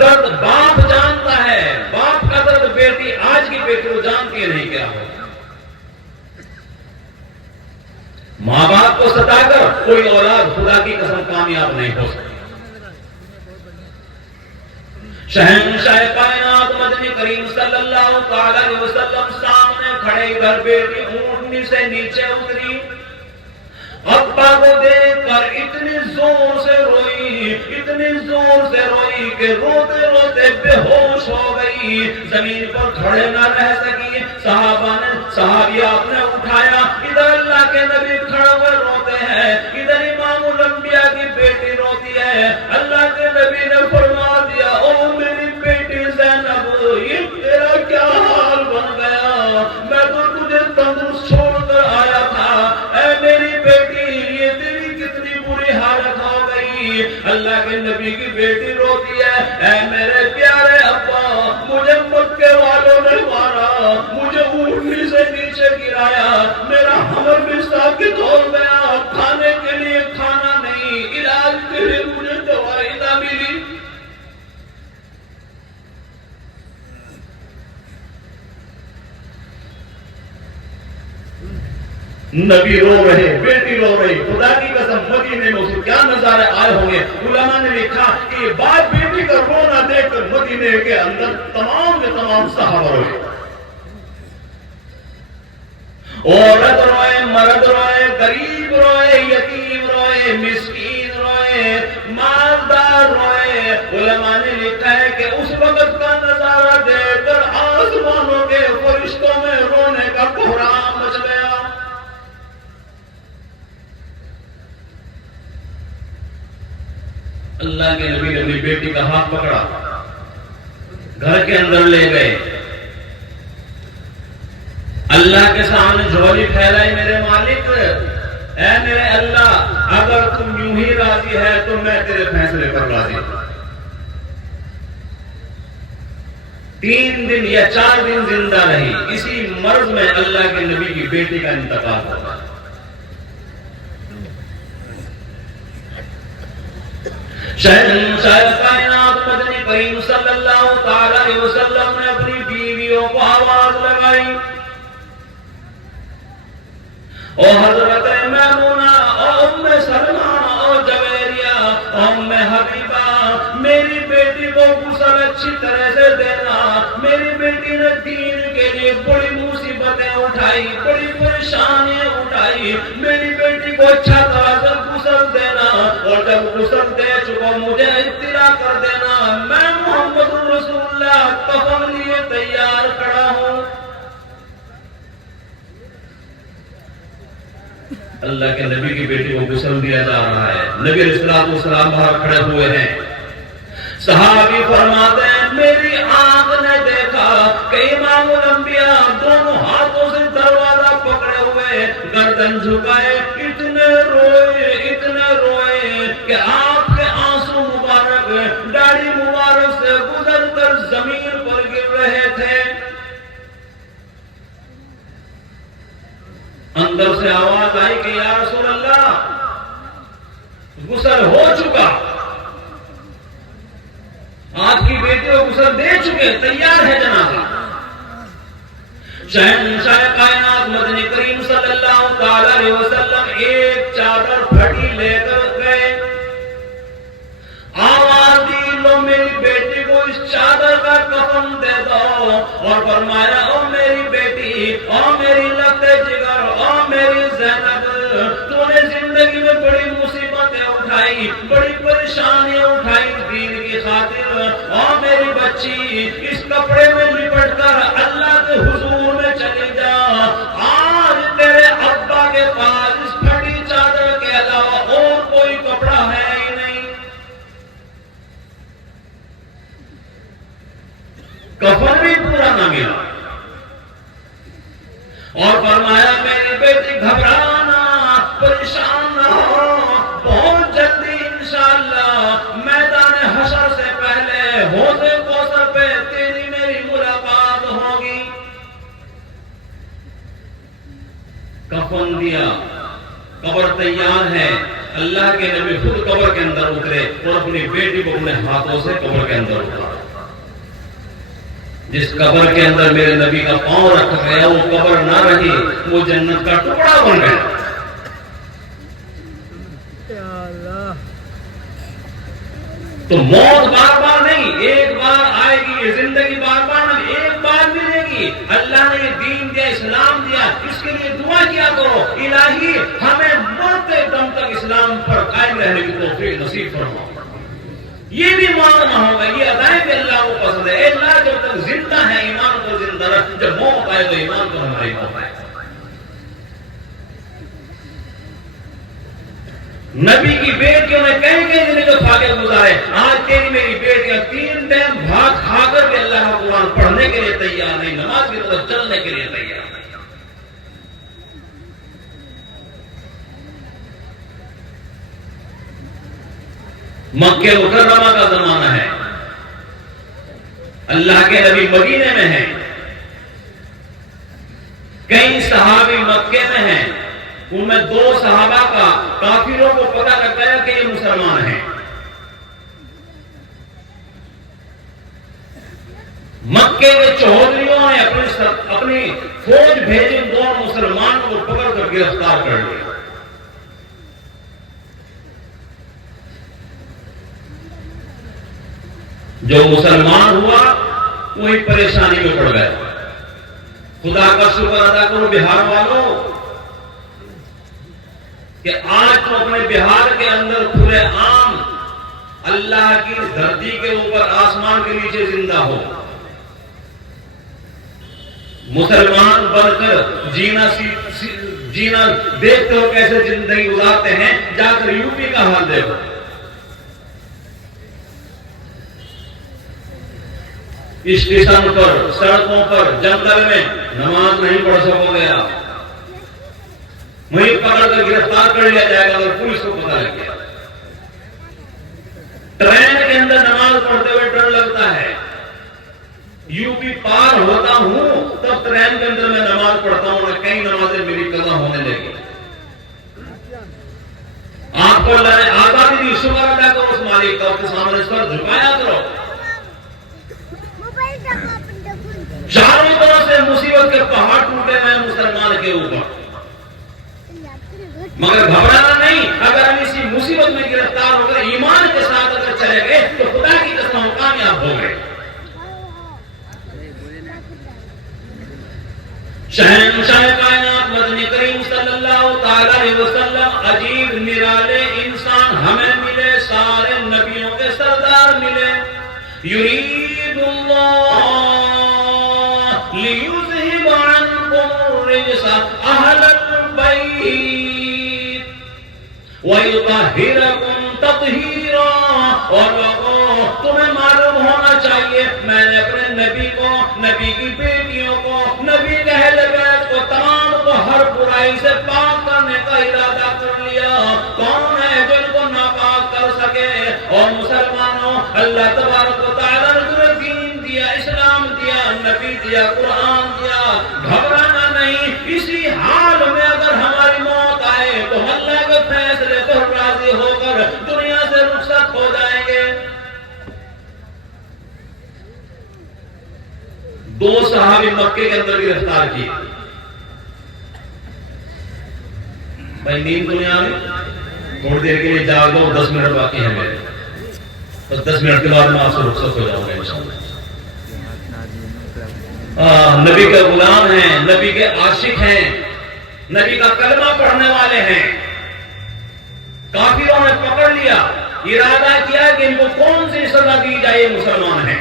درد باپ جانتا ہے، باپ کا درد بیٹی آج کی بیٹی کو جانتی ہے نہیں کیا ہو۔ ماں باپ کو ستا کر کوئی اولاد خدا کی قسم کامیاب نہیں ہو سکتی۔ شہنشاہ کائنات مدنی کریم صلی اللہ تعالی علیہ وسلم سامنے کھڑے کر بیٹی اونٹنی سے نیچے اتری، ابا کو دیکھ کر اتنی زور سے روئی، اتنی زور سے روئی کہ روتے روتے بے ہوش ہو گئی، زمین پر کھڑے نہ رہ سکی۔ صحابیات نے اٹھایا، ادھر اللہ کے نبی کھڑے ہوئے روتے ہیں، ادھر امام الانبیاء کی بیٹی روتی ہے۔ اللہ کے نبی نے فرما دیا، او میری بیٹی زینب، یہ تیرا کیا حال بن گیا؟ میں تو تجھے تندرست چھوڑ کر آیا تھا، اے میری بیٹی یہ تیری کتنی بری حالت ہو گئی۔ اللہ کے نبی کی بیٹی روتی ہے، اے میرے پیارے ابا، مجھے مکے والوں نے مارا، مجھے اونٹنی سے نیچے گرایا، میرا حمل بھی ساکت ہو گیا، کھانے کے لیے کھانا نہیں، علاج کے لیے مجھے دوائی نہ ملی۔ نبی رو رہے، بیٹی رو رہی، خدا کی قسم مدینے میں اسے کیا نظارے آئے ہوں گے۔ علماء نے لکھا کہ یہ باپ بیٹی کا رونا دیکھ کر مدینے کے اندر تمام کے تمام صحابہ روئے، عورت روئے، مرد روئے، غریب روئے، یتیم روئے، مسکین روئے، مالدار روئے۔ علماء نے لکھا ہے کہ اس وقت کا نظارہ دیکھ کر آسمانوں کے فرشتوں میں رونے کا کوہرام مچ گیا۔ اللہ کے نبی نے اپنی بیٹی کا ہاتھ پکڑا، گھر کے اندر لے گئے، اللہ کے سامنے جھولی پھیلائی، میرے مالک، اے میرے اللہ، اگر تم یوں ہی راضی ہے تو میں تیرے فیصلے پر راضی ہوں۔ 3 دن یا 4 دن زندہ رہی، اسی مرض میں اللہ کے نبی کی بیٹی کا انتقال ہو گیا۔ شہنشاہ کائنات مدنی کریم صلی اللہ تعالی علیہ وسلم نے اپنی بیویوں کو آواز لگائی، او حضرت میمونہ، او ام سلمہ، او جویریہ، او ام حبیبہ، میری بیٹی کو غسل اچھی طرح سے دینا، میری بیٹی نے دین کے لیے بڑی مصیبتیں اٹھائی، بڑی پریشانیاں اٹھائی، میری بیٹی کو اچھا طرح سے غسل دینا، اور جب غسل دے چکو مجھے اطلاع کر دینا، میں محمد رسول اللہ کفن لیے تیار کھڑا ہوں۔ اللہ کے نبی کی بیٹی کو غسل دیا جا رہا ہے، نبی علیہ السلام باہر کھڑے ہوئے ہیں، صحابی فرماتے ہیں میری آنکھ نے دیکھا کہ امام الانبیاء دونوں ہاتھوں سے دروازہ پکڑے ہوئے، گردن جھکائے، اتنے روئے کہ آپ کے آنسو مبارک داڑھی مبارک سے گزر کر زمین پر گر رہے تھے۔ اندر سے آواز آئی کہ یا رسول اللہ، غسل ہو چکا، آپ کی بیٹی کو غسل دے چکے، تیار ہے جنازہ۔ شہنشاہ کائنات مدنی کریم صلی اللہ تعالی علیہ وسلم ایک چادر پھٹی لے کر گئے، آواز دی لو میری بیٹی کو اس چادر کا کفن دے دو، اور فرمایا او میری بیٹی، او میری لگتے جگر، او میری زینب، تو نے زندگی میں بڑی مصیبتیں اٹھائی، بڑی پریشانیاں اٹھائی دین کی خاطر، او میری بچی، اس کپڑے میں لپٹ کر اللہ کے حضور میں چلی جا، آج تیرے ابا کے پاس اس پھٹی چادر کے علاوہ اور کوئی کپڑا ہے ہی نہیں۔ کفن بھی پورا نہ ملا، اور فرمایا میری بیٹی گھبرانا، پریشان نہ ہو، بہت جلدی انشاءاللہ میدان حشر سے پہلے حوض کوثر پہ تیری میری ملاقات ہوگی۔ کفن دیا، قبر تیار ہے، اللہ کے نبی خود قبر کے اندر اترے اور اپنی بیٹی کو اپنے ہاتھوں سے قبر کے اندر اترا. جس قبر کے اندر میرے نبی کا پاؤں رکھا گیا وہ قبر نہ رہی, وہ جنت کا ٹکڑا بن گیا. تو موت بار بار نہیں, ایک بار آئے گی. یہ زندگی بار بار نہیں, ایک بار ملے گی. اللہ نے یہ دین دیا, اسلام دیا, اس کے لیے دعا کیا کرو, الہی ہمیں مرتے دم تک اسلام پر قائم رہنے کی توفیق نصیب فرما. یہ بھی ماننا ہوگا, یہ ادائیں بھی اللہ کو پسند ہے. اللہ جب تک زندہ ہے ایمان کو زندہ رکھ, جب موت آئے تو ایمان کو ہماری موت آئے. نبی کی بیٹیوں نے کئی دن جو فاقے گزارے, آج تیری میری بیٹیاں 3 ٹائم بھاگ کھا کر کے اللہ کا قرآن پڑھنے کے لیے تیار نہیں, نماز کی طرف چلنے کے لیے تیار نہیں. مکہ مکرمہ کا زمانہ ہے, اللہ کے نبی مدینے میں ہیں, کئی صحابی مکے میں ہیں. ان میں 2 صحابہ کا کافروں کو پتہ لگ گیا کہ یہ مسلمان ہیں. مکے کے چودھریوں نے اپنی فوج بھیجی, 2 مسلمانوں کو پکڑ کر گرفتار کر لیا. جو مسلمان ہوا وہی پریشانی میں پڑ گیا. خدا کا شکر ادا کرو بہار والوں کہ آج تو اپنے بہار کے اندر کھلے عام اللہ کی دھرتی کے اوپر آسمان کے نیچے زندہ ہو, مسلمان بن کر جینا دیکھتے ہو کیسے زندگی گزارتے ہیں. جا کر یو پی کا حال دیکھو, اسٹیشن پر, سڑکوں پر, جنگل میں نماز نہیں پڑھ سکو گے آپ, وہیں پکڑ کر گرفتار کر لیا جائے گا اگر پولیس کو پتہ لگ گیا. ٹرین کے اندر نماز پڑھتے ہوئے ڈر لگتا ہے. یو پی پار ہوتا ہوں تب ٹرین کے اندر میں نماز پڑھتا ہوں, اور کئی نمازیں میری قضا ہونے لگی. آپ کو اللہ نے آزادی دی, شکر ادا کرو اس مالک کا, اس کے سامنے سر جھکایا کرو. چاروں طرف سے مصیبت کے پہاڑ ٹوٹے ہیں مسلمان کے اوپر, مگر گھبرانا نہیں. اگر ہم اسی مصیبت میں گرفتار ہو کر ایمان کے ساتھ اگر چلے گئے تو خدا کی قسم کامیاب ہو گئے. شہنشاہ کائنات مدنی کریم صلی اللہ تعالی علیہ وسلم عجیب نرالے انسان ہمیں ملے, سارے نبیوں کے سردار ملے. یرید اللہ لیذہب عنکم الرجس اہل البیت وَيُطَهِّرَكُمْ تَطْهِيرًا. اور لوگوں تمہیں معلوم ہونا چاہیے میں نے اپنے نبی کو, نبی کی بیٹیوں کو, نبی کے اہل بیت کو, تمام کو ہر برائی سے پاک کرنے کا ارادہ کر لیا. کون ہے جو ان کو ناپاک کر سکے؟ اور مسلمانوں, اللہ تبارک و تعالیٰ نے تمہیں دین دیا, اسلام دیا, نبی دیا, قرآن دیا. گھبرانا نہیں. اسی حال میں اگر ہماری موت آئے تو اللہ کے فیصلے پر راضی ہو کر دنیا سے رخصت ہو جائیں گے. 2 صحابی مکے کے اندر گرفتار کیے. بھائی نیند تو نہیں آ رہی, تھوڑی دیر کے لیے جاگ لو, 10 منٹ باقی ہیں میرے, بس 10 منٹ کے بعد میں آپ سے رخصت ہو جاؤں گا انشاءاللہ. نبی کے غلام ہیں, نبی کے عاشق ہیں, نبی کا کلمہ پڑھنے والے ہیں. کافروں نے پکڑ لیا, ارادہ کیا کہ ان کو کون سی سزا دی جائے, مسلمان ہیں.